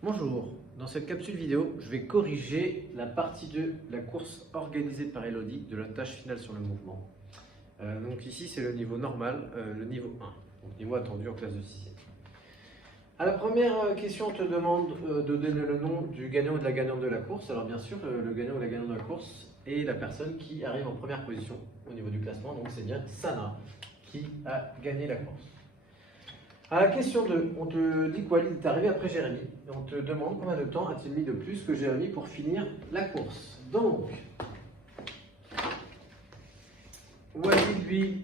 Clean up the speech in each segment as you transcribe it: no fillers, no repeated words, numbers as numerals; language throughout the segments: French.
Bonjour, dans cette capsule vidéo, je vais corriger la partie de la course organisée par Elodie de la tâche finale sur le mouvement. Donc ici c'est le niveau normal, le niveau 1, donc niveau attendu en classe de 6e. À la première question, on te demande de donner le nom du gagnant ou de la gagnante de la course. Alors bien sûr, le gagnant ou la gagnante de la course est la personne qui arrive en première position au niveau du classement, donc c'est bien Sana qui a gagné la course. À la question 2, on te dit que Walid est arrivé après Jérémy et on te demande combien de temps a-t-il mis de plus que Jérémy pour finir la course. Donc, Walid, lui,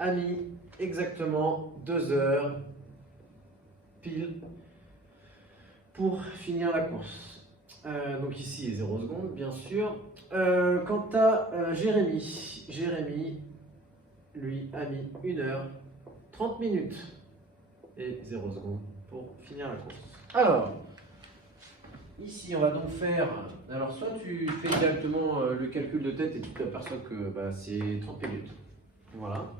a mis exactement 2 heures pile pour finir la course. Donc ici, 0 secondes, bien sûr. Quant à Jérémy, lui, a mis 1 heure 30 minutes et 0 secondes pour finir la course. Alors, ici, on va donc faire... Alors, soit tu fais directement le calcul de tête et tu t'aperçois que c'est 30 minutes. Voilà.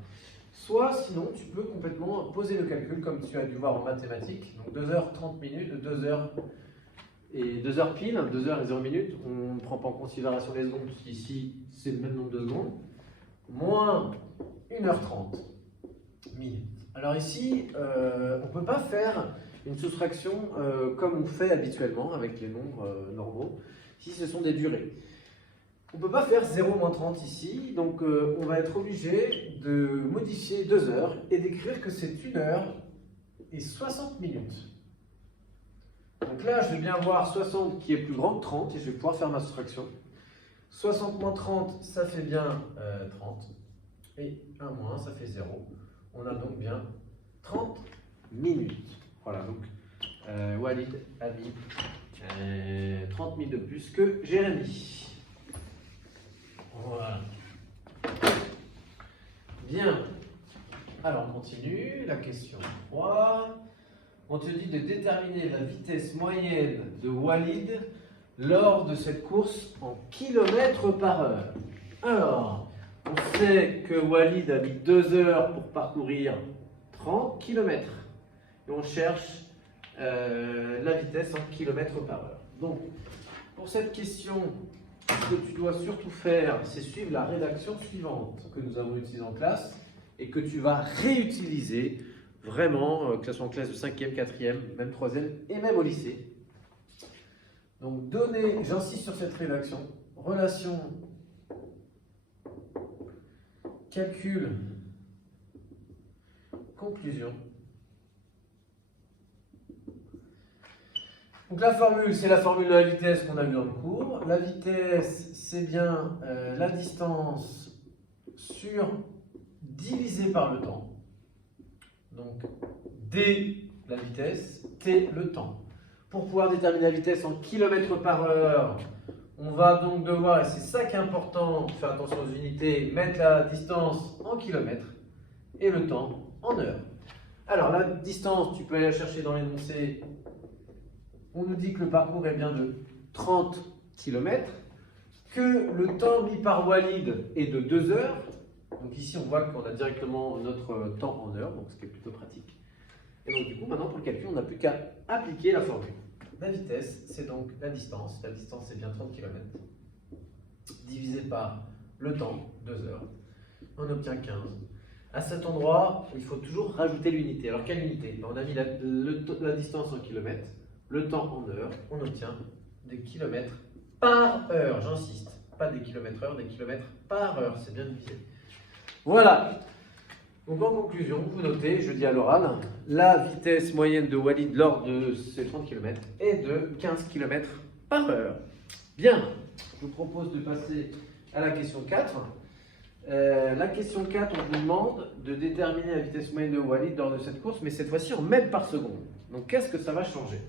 Soit, sinon, tu peux complètement poser le calcul comme tu as dû voir en mathématiques. Donc, 2 heures 30 minutes, 2 heures et 2 heures pile, 2 heures et 0 minutes. On ne prend pas en considération les secondes, parce qu'ici, c'est le même nombre de secondes. Moins 1h30 minutes. Alors ici, on ne peut pas faire une soustraction comme on fait habituellement avec les nombres normaux, si ce sont des durées. On ne peut pas faire 0 moins 30 ici, donc on va être obligé de modifier 2 heures et d'écrire que c'est 1 heure et 60 minutes. Donc là, je vais bien voir 60 qui est plus grand que 30 et je vais pouvoir faire ma soustraction. 60 moins 30, ça fait bien 30. Et 1 moins, ça fait 0. On a donc bien 30 minutes. Voilà, donc Walid a mis 30 minutes de plus que Jérémy. Voilà. Bien. Alors, on continue. La question 3. On te dit de déterminer la vitesse moyenne de Walid lors de cette course en kilomètres par heure. Alors, on sait que Walid a mis 2 heures pour parcourir 30 km. Et on cherche la vitesse en kilomètres par heure. Donc, pour cette question, ce que tu dois surtout faire, c'est suivre la rédaction suivante que nous avons utilisée en classe et que tu vas réutiliser vraiment, que ce soit en classe de 5e, 4e, même 3e et même au lycée. Donc, donner, j'insiste sur cette rédaction, relation calcul, conclusion. Donc la formule, c'est la formule de la vitesse qu'on a vue dans le cours. La vitesse, c'est bien la distance divisé par le temps. Donc D, la vitesse, T, le temps. Pour pouvoir déterminer la vitesse en kilomètres par heure, on va donc devoir, et c'est ça qui est important, faire attention aux unités, mettre la distance en kilomètres et le temps en heures. Alors la distance, tu peux aller la chercher dans l'énoncé. On nous dit que le parcours est bien de 30 km, que le temps mis par Walid est de 2 heures. Donc ici, on voit qu'on a directement notre temps en heures, donc ce qui est plutôt pratique. Et donc du coup, maintenant pour le calcul, on n'a plus qu'à appliquer la formule. La vitesse, c'est donc la distance. La distance, c'est bien 30 km. Divisé par le temps, 2 heures. On obtient 15. À cet endroit, il faut toujours rajouter l'unité. Alors, quelle unité? On a mis la distance en kilomètres, le temps en heures. On obtient des kilomètres par heure. J'insiste, pas des kilomètres heure, des kilomètres par heure. C'est bien divisé. Voilà. Donc en conclusion, vous notez, je dis à l'oral, la vitesse moyenne de Walid lors de ces 30 km est de 15 km par heure. Bien, je vous propose de passer à la question 4. La question 4, on vous demande de déterminer la vitesse moyenne de Walid lors de cette course, mais cette fois-ci en mètres par seconde. Donc qu'est-ce que ça va changer?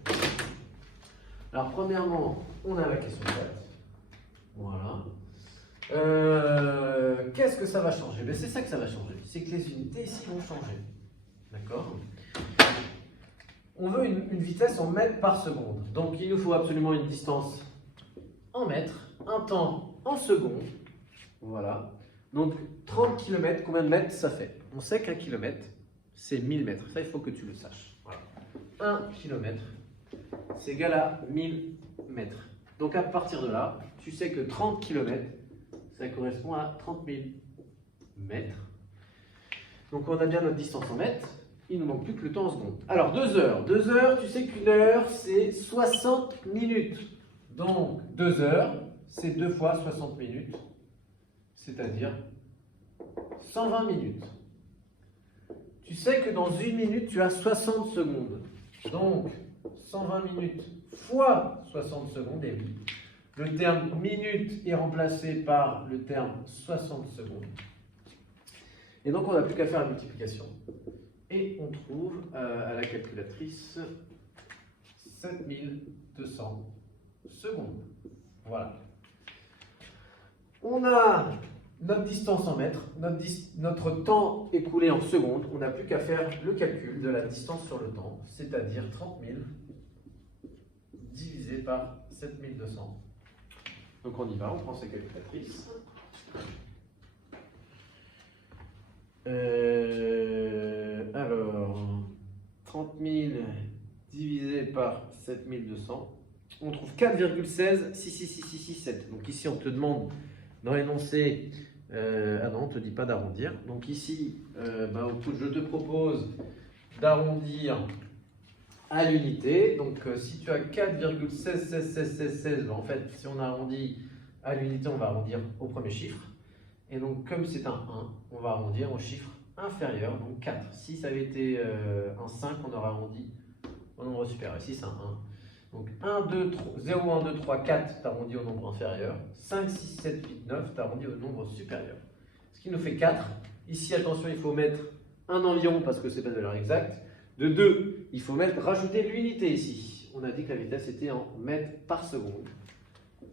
Alors premièrement, on a la question 4. Voilà. Qu'est-ce que ça va changer? Ben, c'est ça que ça va changer. C'est que les unités ici vont changer. D'accord? On veut une vitesse en mètres par seconde. Donc il nous faut absolument une distance en mètres, un temps en secondes. Voilà. Donc 30 km, combien de mètres ça fait? On sait qu'un kilomètre, c'est 1000 mètres. Ça, il faut que tu le saches. Voilà. 1 km, c'est égal à 1000 mètres. Donc à partir de là, tu sais que 30 km, ça correspond à 30 000 mètres. Donc on a bien notre distance en mètres. Il ne nous manque plus que le temps en secondes. Alors 2 heures. 2 heures, tu sais qu'une heure, c'est 60 minutes. Donc 2 heures, c'est 2 fois 60 minutes, c'est-à-dire 120 minutes. Tu sais que dans une minute, tu as 60 secondes. Donc 120 minutes fois 60 secondes, et oui. Le terme minute est remplacé par le terme 60 secondes. Et donc on n'a plus qu'à faire la multiplication. Et on trouve à la calculatrice 7200 secondes. Voilà. On a notre distance en mètres, notre temps écoulé en secondes. On n'a plus qu'à faire le calcul de la distance sur le temps, c'est-à-dire 30 000 divisé par 7200. Donc on y va, on prend sa calculatrice. Alors, 30 000 divisé par 7200, on trouve 4,166667. Donc ici, on te demande dans l'énoncé, ah non, on ne te dit pas d'arrondir. Donc ici, je te propose d'arrondir à l'unité. Donc si tu as 4,161616, en fait, si on arrondit à l'unité, on va arrondir au premier chiffre. Et donc, comme c'est un 1, on va arrondir au chiffre inférieur, donc 4. Si ça avait été un 5, on aurait arrondi au nombre supérieur. Ici, c'est un 1. Donc, 1, 2, 3, 0, 1, 2, 3, 4, tu arrondis au nombre inférieur. 5, 6, 7, 8, 9, tu arrondis au nombre supérieur. Ce qui nous fait 4. Ici, attention, il faut mettre un environ parce que ce n'est pas de valeur exacte. De 2, il faut rajouter l'unité ici. On a dit que la vitesse était en mètres par seconde.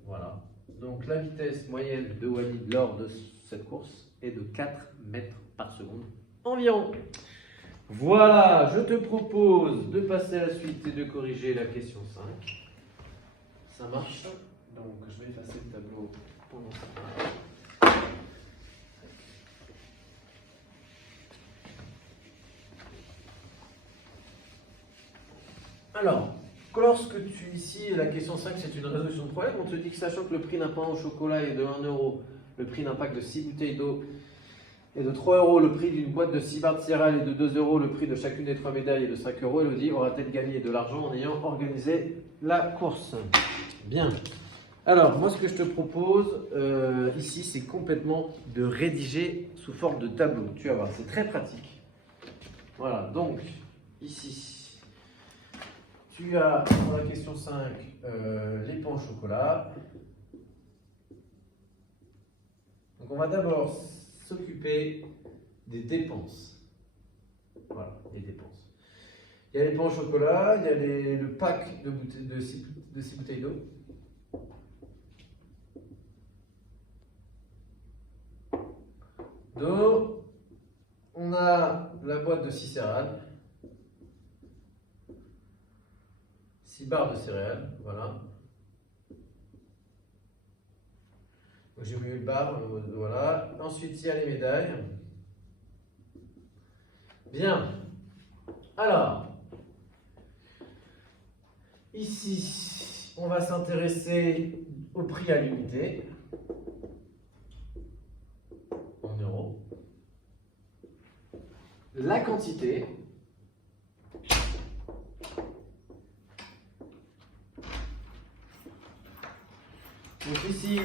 Voilà. Donc, la vitesse moyenne de Walid lors de cette course est de 4 mètres par seconde environ. Voilà, je te propose de passer à la suite et de corriger la question 5. Ça marche? Donc je vais effacer le tableau pendant ce temps. Alors, lorsque tu ici, la question 5, c'est une résolution de problème, on te dit que sachant que le prix d'un pain au chocolat est de 1 €, le prix d'un pack de 6 bouteilles d'eau est de 3 €, le prix d'une boîte de 6 barres de céréales est de 2 €, le prix de chacune des 3 médailles est de 5 €, Elodie aura-t-elle gagné de l'argent en ayant organisé la course? Bien. Alors, moi, ce que je te propose ici, c'est complètement de rédiger sous forme de tableau. Tu vas voir, c'est très pratique. Voilà, donc, ici, tu as dans la question 5 les pains au chocolat. Donc, on va d'abord s'occuper des dépenses. Voilà, les dépenses. Il y a les pains au chocolat, il y a le pack de 6 bouteilles d'eau. On a la boîte de 6 céréales, 6 barres de céréales, voilà. J'ai oublié le bar, voilà. Ensuite, il y a les médailles. Bien. Alors, ici, on va s'intéresser au prix à l'unité, en euros. La quantité. Donc ici...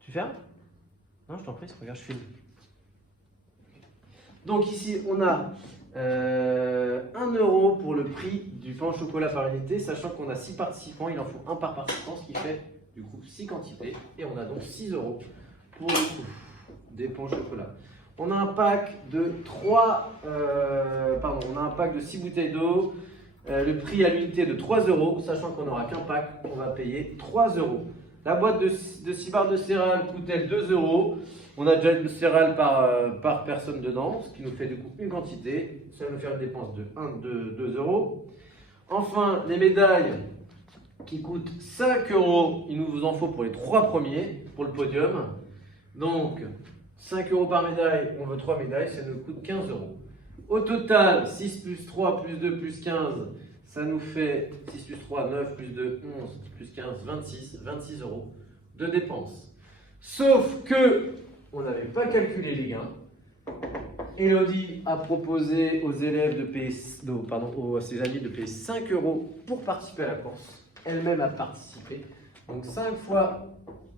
Tu fermes? Non, je t'en prie, regarde, je filme. Donc ici, on a 1 € pour le prix du pain au chocolat par unité, sachant qu'on a 6 participants, il en faut un par participant, ce qui fait du coup 6 quantités. Et on a donc 6 € pour le coût des pains au chocolat. On a un pack de 6 bouteilles d'eau, le prix à l'unité de 3 €, sachant qu'on n'aura qu'un pack, on va payer 3 €. La boîte de 6 barres de céréales coûte-t-elle 2 €? On a déjà une céréale par personne dedans, ce qui nous fait du coup une quantité. Ça va nous faire une dépense de 2 €. Enfin, les médailles qui coûtent 5 €, il nous en faut pour les 3 premiers, pour le podium. Donc, 5 € par médaille, on veut 3 médailles, ça nous coûte 15 €. Au total, 6 plus 3 plus 2 plus 15, ça nous fait 6 plus 3, 9 plus 2, 11 plus 15, 26 euros de dépenses. Sauf que on n'avait pas calculé les gains. Elodie a proposé aux élèves de payer, à ses amis de payer 5 euros pour participer à la course. Elle-même a participé. Donc 5 fois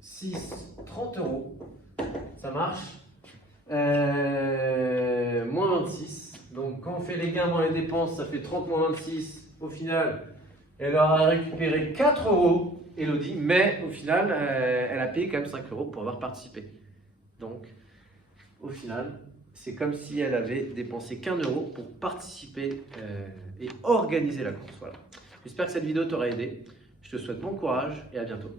6, 30 euros. Ça marche. Moins 26. Donc quand on fait les gains moins les dépenses, ça fait 30 moins 26. Au final, elle aura récupéré 4 euros, Elodie, mais au final, elle a payé quand même 5 euros pour avoir participé. Donc, au final, c'est comme si elle avait dépensé qu'1 euro pour participer et organiser la course. Voilà. J'espère que cette vidéo t'aura aidé. Je te souhaite bon courage et à bientôt.